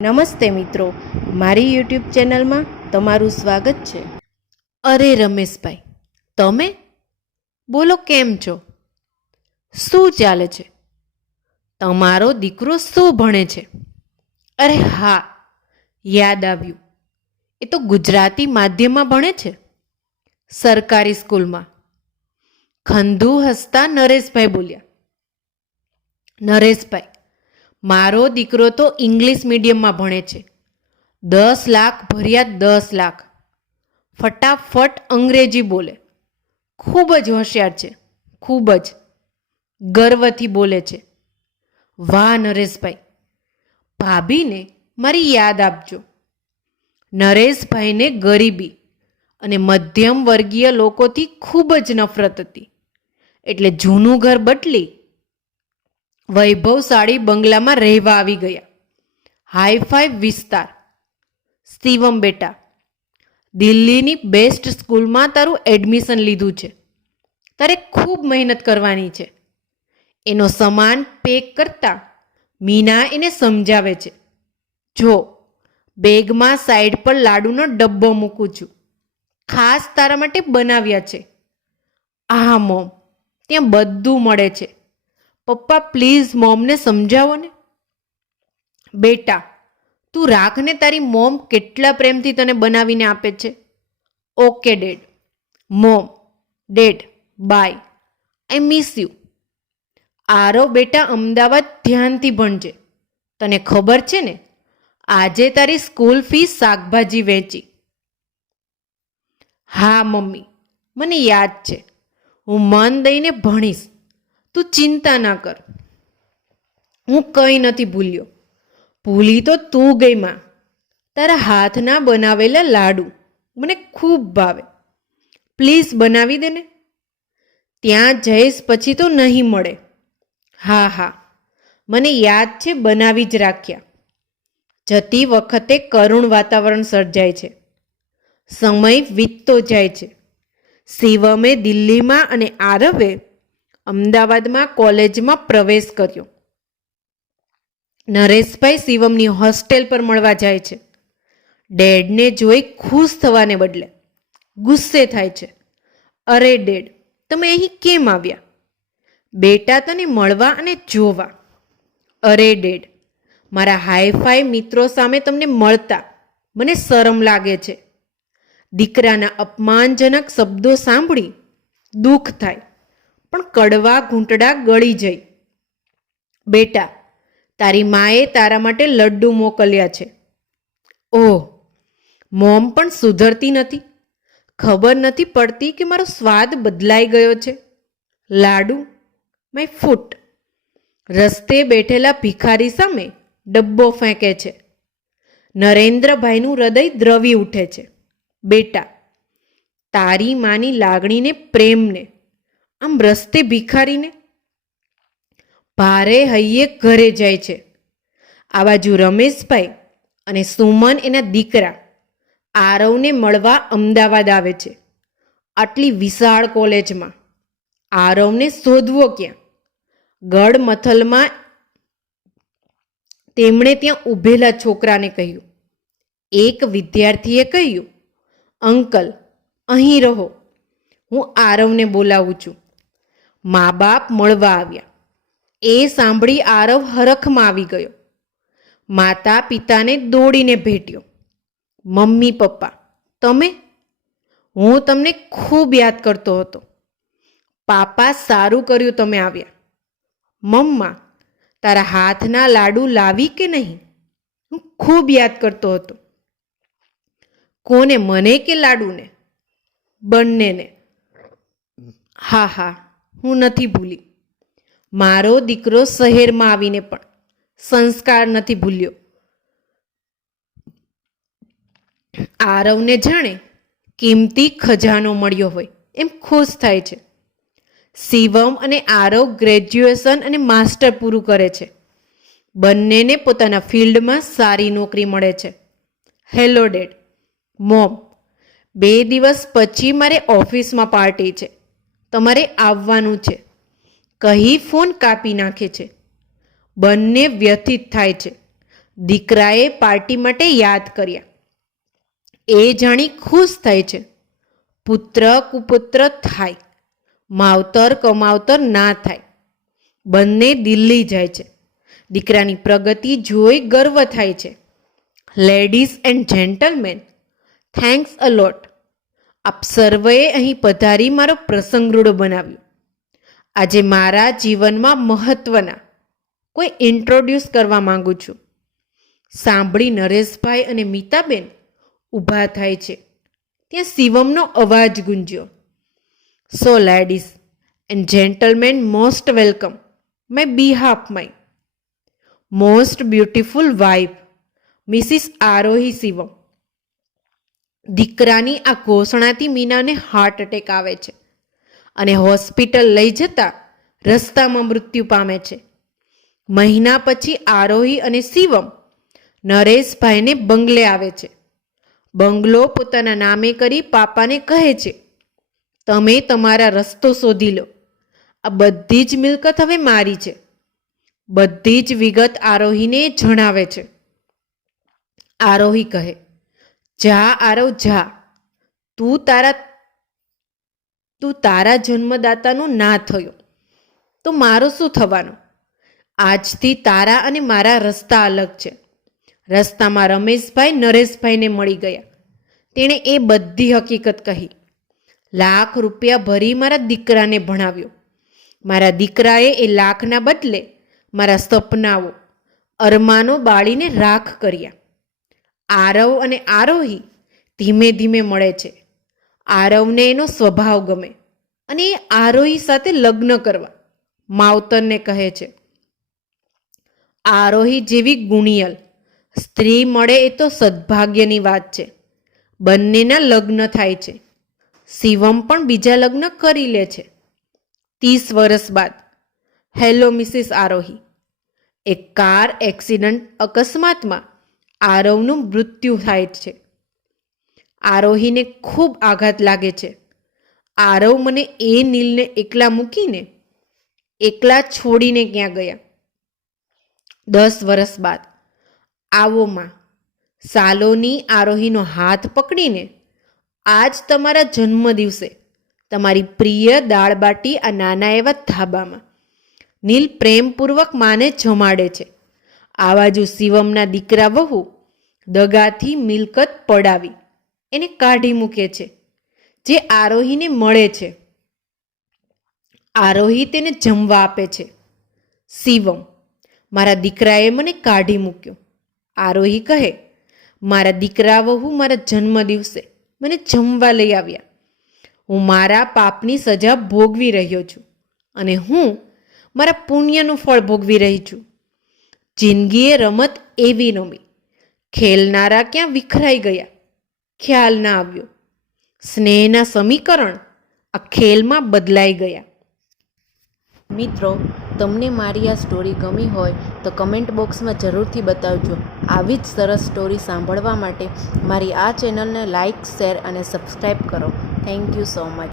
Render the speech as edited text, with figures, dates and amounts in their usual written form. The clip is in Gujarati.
નમસ્તે મિત્રો, મારી યુટ્યુબ ચેનલમાં તમારું સ્વાગત છે. અરે રમેશભાઈ, તમે બોલો, કેમ છો? શું ચાલે છે? તમારો દીકરો શું ભણે છે? અરે હા, યાદ આવ્યું. એ તો ગુજરાતી માધ્યમમાં ભણે છે, સરકારી સ્કૂલમાં. ખંધુ હસતા નરેશભાઈ બોલ્યા. નરેશભાઈ, મારો દીકરો તો ઇંગ્લિશ મીડિયમમાં ભણે છે. 10 લાખ ભર્યા, 10 લાખ. ફટાફટ અંગ્રેજી બોલે. ખૂબ જ હોશિયાર છે, ખૂબ જ. ગર્વથી બોલે છે. વાહ નરેશભાઈ, ભાભીને મારી યાદ આપજો. નરેશભાઈને ગરીબી અને મધ્યમ વર્ગીય લોકોથી ખૂબ જ નફરત હતી. એટલે જૂનું ઘર બદલી વૈભવશાળી બંગલામાં રહેવા આવી ગયા. હાઈફાઈ વિસ્તાર. શિવમ બેટા, દિલ્હીની બેસ્ટ સ્કૂલમાં તારું એડમિશન લીધું છે. તારે ખૂબ મહેનત કરવાની છે. એનો સામાન પેક કરતા મીના એને સમજાવે છે. જો, બેગમાં સાઈડ પર લાડુનો ડબ્બો મૂકું છું, ખાસ તારા માટે બનાવ્યા છે. આ મોમ, ત્યાં બધું મળે છે. પપ્પા પ્લીઝ મોમને સમજાવો ને. બેટા, તું રાખને, તારી મોમ કેટલા પ્રેમથી તને બનાવીને આપે છે. Okay dad. Mom, dad, bye. I miss you. Aarav બેટા, અમદાવાદ ધ્યાનથી ભણજે. તને ખબર છે ને, આજે તારી સ્કૂલ ફી શાકભાજી વેચી. હા મમ્મી, મને યાદ છે. હું મન દઈને ભણીશ, તું ચિંતા ના કર. હું કંઈ નથી ભૂલ્યો. ભૂલી તો તું ગઈ માં. તારા હાથના બનાવેલા લાડુ મને ખૂબ ભાવે. પ્લીઝ બનાવી દે ને. ત્યાં જઈશ પછી તો નહીં મળે. હા હા, મને યાદ છે, બનાવી જ રાખ્યા. જતી વખતે કરુણ વાતાવરણ સર્જાય છે. સમય વીતતો જાય છે. શિવમે દિલ્હીમાં અને આરવે અમદાવાદમાં કોલેજમાં પ્રવેશ કર્યો. નરેશભાઈ શિવમની હોસ્ટેલ પર મળવા જાય છે. ડેડને જોઈ ખુશ થવાને બદલે ગુસ્સે થાય છે. અરે ડેડ, તમે અહીં કેમ આવ્યા? બેટા, તને મળવા અને જોવા. અરે ડેડ, મારા હાઈફાઈ મિત્રો સામે તમને મળતા મને શરમ લાગે છે. દીકરાના અપમાનજનક શબ્દો સાંભળી દુઃખ થાય, પણ કડવા ઘૂંટડા ગળી જઈ. બેટા, તારી માએ તારા માટે લડ્ડુ મોકલ્યા છે. ઓહ, મોમ પણ સુધરતી નથી. ખબર નથી પડતી કે મારો સ્વાદ બદલાઈ ગયો છે. લાડુ, માય ફૂટ. રસ્તે બેઠેલા ભિખારી સામે ડબ્બો ફેંકે છે. નરેન્દ્રભાઈનું હૃદય દ્રવી ઉઠે છે. બેટા, તારી માની લાગણીને, પ્રેમને આમ રસ્તે ભિખારીને. ભારે હૈયે ઘરે જાય છે. આ બાજુ રમેશભાઈ અને સુમન એના દીકરા આરવને મળવા અમદાવાદ આવે છે. આટલી વિશાળ કોલેજમાં આરવને શોધવો ક્યાં? ગડમથલમાં તેમણે ત્યાં ઊભેલા છોકરાને કહ્યું. એક વિદ્યાર્થીએ કહ્યું, અંકલ, અહીં રહો, હું આરવને બોલાવું છું. મા બાપ મળવા આવ્યા. એ સાંભળી આરવ હરખમાં આવી ગયો. માતા પિતાને દોડીને ભેટ્યો. મમ્મી પપ્પા, તમે? હું તમને ખૂબ યાદ કરતો હતો. પાપા, સારું કર્યું તમે આવ્યા. મમ્મા, તારા હાથના લાડુ લાવી કે નહીં? હું ખૂબ યાદ કરતો હતો. કોને, મને કે લાડુને? બંનેને. હા હા, હું નથી ભૂલી. મારો દીકરો શહેરમાં આવીને પણ સંસ્કાર નથી ભૂલ્યો. આરવને જાણે કિંમતી ખજાનો મળ્યો હોય એમ ખુશ થાય છે. શિવમ અને આરવ ગ્રેજ્યુએશન અને માસ્ટર પૂરું કરે છે. બંનેને પોતાના ફિલ્ડમાં સારી નોકરી મળે છે. હેલો ડેડ, મોમ, 2 દિવસ પછી મારે ઓફિસમાં પાર્ટી છે, તમારે આવવાનું છે, કહી ફોન કાપી નાખે છે. બંને વ્યથિત થાય છે. દીકરાએ પાર્ટી માટે યાદ કર્યા. એ જાણી ખુશ થાય છે. પુત્ર કુપુત્ર થાય, માવતર કમાવતર ના થાય. બંને દિલ્હી જાય છે. દીકરાની પ્રગતિ જોઈ ગર્વ થાય છે. Ladies and gentlemen, thanks a lot. આપ સર્વેએ અહીં પધારી મારો પ્રસંગ રૂડો બનાવ્યો. આજે મારા જીવનમાં મહત્વના કોઈ ઇન્ટ્રોડ્યુસ કરવા માંગુ છું. સાંભળી નરેશભાઈ અને મીતાબેન ઊભા થાય છે. ત્યાં શિવમનો અવાજ ગુંજ્યો. So ladies and gentlemen, most welcome my behalf my most beautiful wife Mrs Arohi Shivam. દીકરાની આ ઘોષણાથી મીનાને હાર્ટ એટેક આવે છે અને હોસ્પિટલ લઈ જતા રસ્તામાં મૃત્યુ પામે છે. મહિના પછી આરોહી અને શિવમ નરેશભાઈને બંગલે આવે છે. બંગલો પોતાના નામે કરી પાપાને કહે છે, તમે તમારા રસ્તો શોધી લો. આ બધી જ મિલકત હવે મારી છે. બધી જ વિગત આરોહીને જણાવે છે. આરોહી કહે, જા આરવ જા, તું તારા જન્મદાતાનો ના થયો તો મારો શું થવાનું? આજથી તારા અને મારા રસ્તા અલગ છે. રસ્તામાં રમેશભાઈ નરેશભાઈને મળી ગયા. તેણે એ બધી હકીકત કહી. લાખ રૂપિયા ભરી મારા દીકરાને ભણાવ્યો. મારા દીકરાએ એ લાખના બદલે મારા સપનાઓ, અરમાનો બાળીને રાખ કર્યા. આરવ અને આરોહી ધીમે ધીમે મળે છે. આરવને એનો સ્વભાવ ગમે અને એ આરોહી સાથે લગ્ન કરવા માવતરને કહે છે. આરોહી જેવી ગુણિયલ સ્ત્રી મળે એ તો સદભાગ્યની વાત છે. બંનેના લગ્ન થાય છે. શિવમ પણ બીજા લગ્ન કરી લે છે. 30 વર્ષ બાદ. Hello Mrs Aarohi. એક કાર એક્સિડન્ટ અકસ્માતમાં આરવનું મૃત્યુ થાય છે. આરોહીને ખૂબ આઘાત લાગે છે. આરવ મને એ નીલને એકલા મૂકીને, એકલા છોડીને ક્યાં ગયા? 10 વર્ષ બાદ. આવો માં. સાલોની આરોહીનો હાથ પકડીને, આજ તમારા જન્મ દિવસે તમારી પ્રિય દાળબાટી આ નાના એવા ધાબામાં નીલ પ્રેમપૂર્વક માને જમાડે છે. આ બાજુ શિવમના દીકરા વહુ દગાથી મિલકત પડાવી એને કાઢી મૂકે છે, જે આરોહીને મળે છે. આરોહી તેને જમવા આપે છે. શિવમ, મારા દીકરાએ મને કાઢી મૂક્યો. આરોહી કહે, મારા દીકરા વહુ મારા જન્મ દિવસે મને જમવા લઈ આવ્યા. હું મારા પાપની સજા ભોગવી રહ્યો છું અને હું મારા પુણ્યનું ફળ ભોગવી રહી છું. જિંદગીએ રમત એવી રમી, ખેલનારા ક્યાં વિખરાઈ ગયા, ખ્યાલ ના આવ્યો. સ્નેહના સમીકરણ આ ખેલમાં બદલાઈ ગયા. મિત્રો, તમને મારી આ સ્ટોરી ગમી હોય તો કમેન્ટ બોક્સમાં જરૂરથી બતાવજો. આવી જ સરસ સ્ટોરી સાંભળવા માટે મારી આ ચેનલને લાઇક, શેર અને સબસ્ક્રાઈબ કરો. Thank you so much.